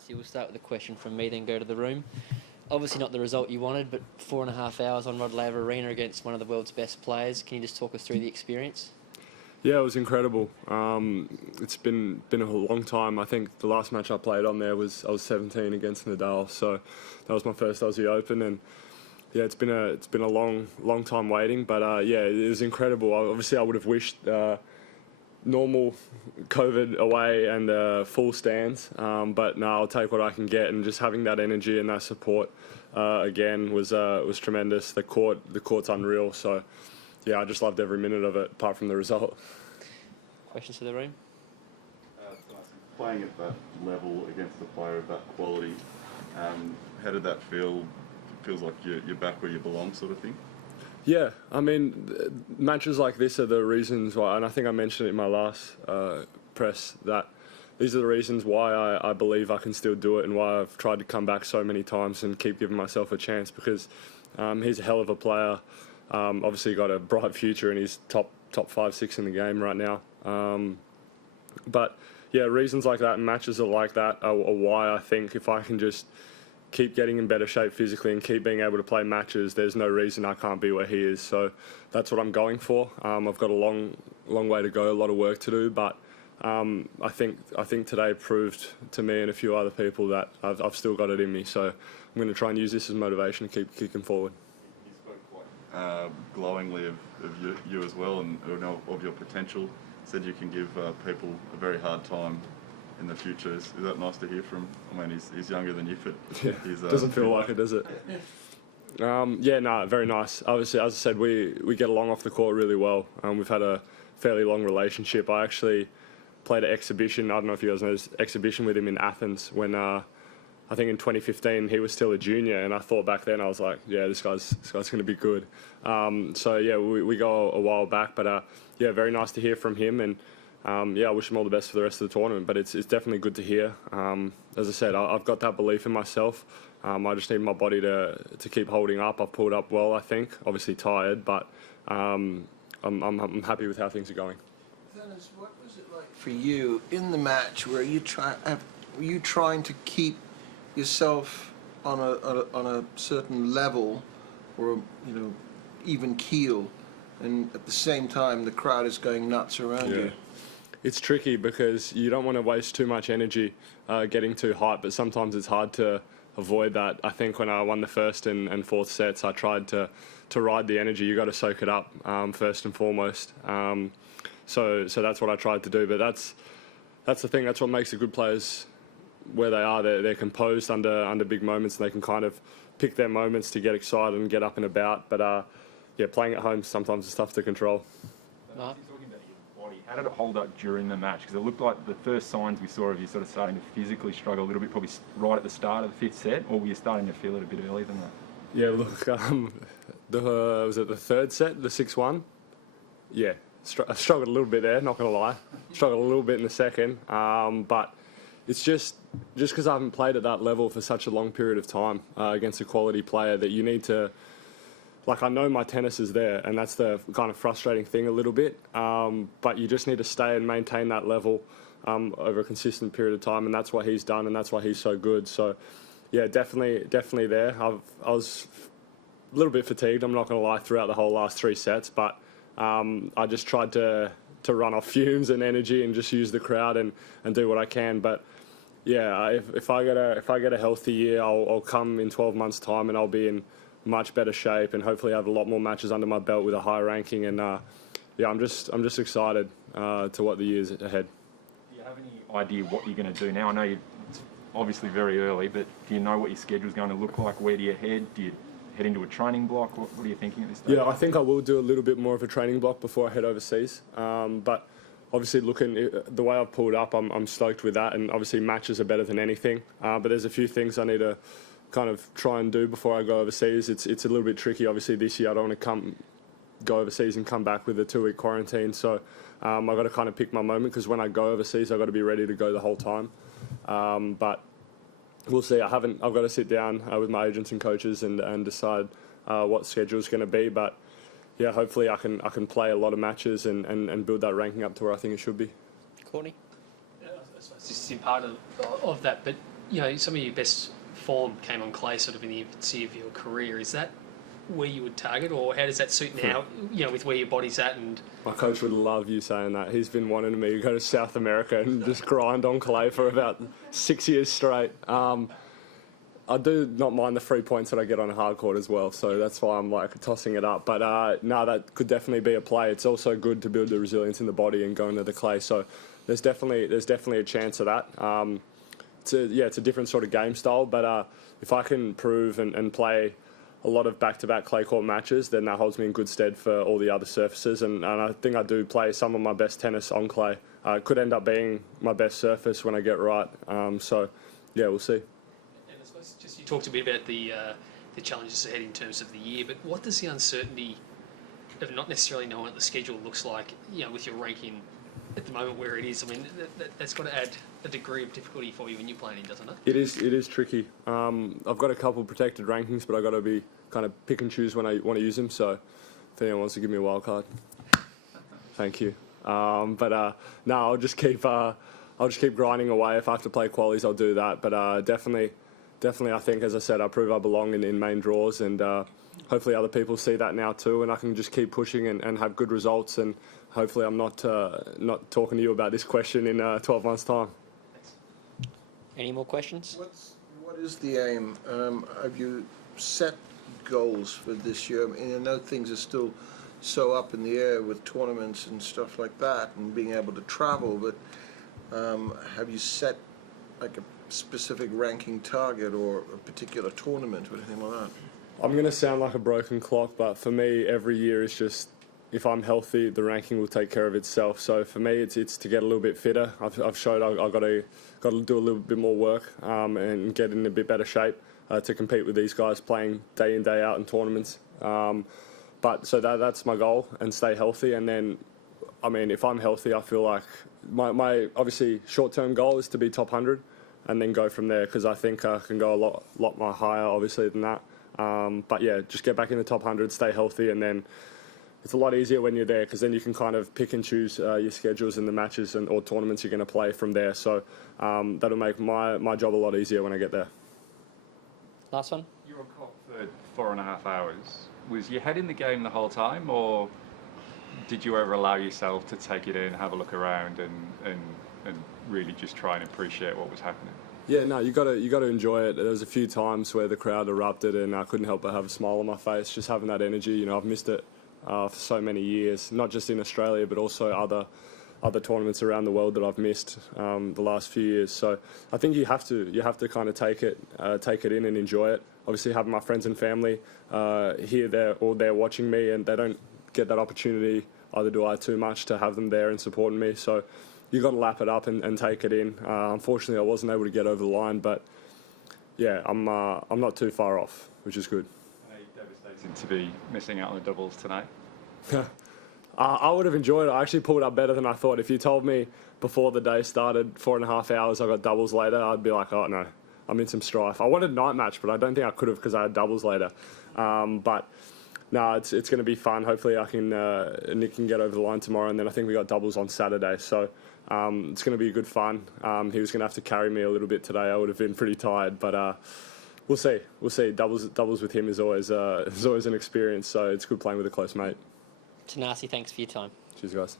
Thanasi, we'll start with a question from me, then go to the room. Obviously not the result you wanted, but 4.5 hours on Rod Laver Arena against one of the world's best players. Can you just talk us through the experience? Yeah, it was incredible. It's been a long time. I think the last match I played on there I was 17 against Nadal, so that was my first Aussie Open, and yeah, it's been a long time waiting, but yeah, it was incredible. Obviously, I would have wished normal COVID away and full stands, but no, I'll take what I can get, and just having that energy and that support again was tremendous. The court's unreal, so. Yeah, I just loved every minute of it, apart from the result. Questions to the room? Playing at that level against a player of that quality, how did that feel? Feels like you're back where you belong, sort of thing? Yeah, I mean, matches like this are the reasons why, and I think I mentioned it in my last press, that these are the reasons why I believe I can still do it, and why I've tried to come back so many times and keep giving myself a chance, because he's a hell of a player. Obviously got a bright future, and he's top 5, 6 in the game right now. But yeah, reasons like that and matches like that are why I think if I can just keep getting in better shape physically and keep being able to play matches, there's no reason I can't be where he is. So that's what I'm going for. I've got a long way to go, a lot of work to do, but I think today proved to me and a few other people that I've still got it in me. So I'm going to try and use this as motivation to keep kicking forward. Glowingly of you as well, and of your potential. Said you can give people a very hard time in the future. Is that nice to hear from? I mean, he's younger than you, but yeah, doesn't feel like it, does it? Yeah, no, very nice. Obviously, as I said, we get along off the court really well. We've had a fairly long relationship. I actually played an exhibition. I don't know if you guys know this exhibition with him in Athens when. I think in 2015 he was still a junior, and I thought back then I was like, yeah, this guy's going to be good. So yeah, we go a while back, but yeah, very nice to hear from him, and yeah, I wish him all the best for the rest of the tournament. But it's definitely good to hear. As I said, I've got that belief in myself. I just need my body to keep holding up. I've pulled up well, I think. Obviously tired, but I'm happy with how things are going. Thanos, what was it like for you in the match? Were you trying to keep yourself on a certain level, or even keel, and at the same time the crowd is going nuts around you? It's tricky because you don't want to waste too much energy getting too hyped, but sometimes it's hard to avoid that. I think when I won the first and fourth sets, I tried to ride the energy. You got to soak it up first and foremost. So that's what I tried to do. But that's the thing. That's what makes the good players where they are. They're composed under big moments, and they can kind of pick their moments to get excited and get up and about. But yeah, playing at home sometimes is tough to control. Talking about your body, how did it hold up during the match? Because it looked like the first signs we saw of you sort of starting to physically struggle a little bit, probably right at the start of the fifth set, or were you starting to feel it a bit earlier than that? Yeah, look, was it the third set, the 6-1? Yeah, I struggled a little bit there, not going to lie. Struggled a little bit in the second, but it's just because I haven't played at that level for such a long period of time against a quality player that you need to, like, I know my tennis is there, and that's the kind of frustrating thing a little bit, but you just need to stay and maintain that level over a consistent period of time, and that's what he's done, and that's why he's so good. So yeah, definitely there. I was a little bit fatigued, I'm not going to lie, throughout the whole last 3 sets, but I just tried to run off fumes and energy and just use the crowd and do what I can. But yeah, if I get a healthy year, I'll come in 12 months' time and I'll be in much better shape and hopefully have a lot more matches under my belt with a high ranking. And yeah, I'm just excited to what the year's ahead. Do you have any idea what you're going to do now? I know it's obviously very early, but do you know what your schedule's going to look like? Where do you head? Do you head into a training block? What are you thinking at this stage? Yeah, I think I will do a little bit more of a training block before I head overseas. But obviously, looking the way I've pulled up, I'm stoked with that. And obviously, matches are better than anything. But there's a few things I need to kind of try and do before I go overseas. It's a little bit tricky. Obviously, this year I don't want to go overseas and come back with a 2-week quarantine. So I've got to kind of pick my moment, because when I go overseas, I've got to be ready to go the whole time. But we'll see. I've got to sit down with my agents and coaches and decide what schedule's going to be. But yeah, hopefully I can play a lot of matches and build that ranking up to where I think it should be. Courtney? Yeah, it's just part of that. But some of your best form came on clay sort of in the infancy of your career. Is that where you would target, or how does that suit now, with where your body's at? And My coach would love you saying that. He's been wanting me to go to South America and just grind on clay for about 6 years straight. I do not mind the 3 points that I get on a hard court as well, so that's why I'm tossing it up. But no, that could definitely be a play. It's also good to build the resilience in the body and go into the clay. So there's definitely a chance of that. It's a different sort of game style, but if I can prove and play a lot of back-to-back clay court matches, then that holds me in good stead for all the other surfaces. And I think I do play some of my best tennis on clay. It could end up being my best surface when I get right. So yeah, we'll see. I suppose just you talked a bit about the challenges ahead in terms of the year, but what does the uncertainty of not necessarily knowing what the schedule looks like, with your ranking at the moment where it is? I mean, that's got to add a degree of difficulty for you when you're playing, doesn't it? It is tricky. I've got a couple protected rankings, but I've got to be kind of pick and choose when I want to use them. So if anyone wants to give me a wild card, thank you. No, I'll just keep grinding away. If I have to play qualies, I'll do that. But definitely, I think, as I said, I prove I belong in main draws, and hopefully other people see that now too, and I can just keep pushing and have good results. And hopefully I'm not talking to you about this question in 12 months' time. Any more questions? What is the aim? Have you set goals for this year? I mean, I know things are still so up in the air with tournaments and stuff like that, and being able to travel. But have you set like a specific ranking target or a particular tournament or anything like that? I'm going to sound like a broken clock, but for me, every year is just, if I'm healthy, the ranking will take care of itself. So for me, it's to get a little bit fitter. I've showed I've got to do a little bit more work and get in a bit better shape to compete with these guys playing day in, day out in tournaments. But so that's my goal, and stay healthy. And then, I mean, if I'm healthy, I feel like my obviously short-term goal is to be top 100 and then go from there, because I think I can go a lot more higher, obviously, than that. But yeah, just get back in the top 100, stay healthy, and then it's a lot easier when you're there, because then you can kind of pick and choose your schedules and the matches or tournaments you're going to play from there. So that'll make my job a lot easier when I get there. Last one? You were on court for 4.5 hours. Was your head in the game the whole time, or did you ever allow yourself to take it in, have a look around, and really just try and appreciate what was happening? Yeah, no, you got to enjoy it. There was a few times where the crowd erupted, and I couldn't help but have a smile on my face, just having that energy. I've missed it for so many years, not just in Australia, but also other tournaments around the world that I've missed the last few years. So I think you have to kind of take it in and enjoy it. Obviously, having my friends and family here, they're watching me, and they don't get that opportunity, either do I, too much, to have them there and supporting me. So you got to lap it up and take it in. Unfortunately, I wasn't able to get over the line, but yeah, I'm not too far off, which is good. Devastating to be missing out on the doubles tonight. I would have enjoyed it. I actually pulled up better than I thought. If you told me before the day started, 4.5 hours, I got doubles later, I'd be like, oh no, I'm in some strife. I wanted a night match, but I don't think I could have, because I had doubles later. But no, it's going to be fun. Hopefully Nick can get over the line tomorrow, and then I think we got doubles on Saturday. So it's going to be good fun. He was going to have to carry me a little bit today. I would have been pretty tired, but we'll see. We'll see. Doubles with him is always an experience, so it's good playing with a close mate. Thanasi, thanks for your time. Cheers, guys.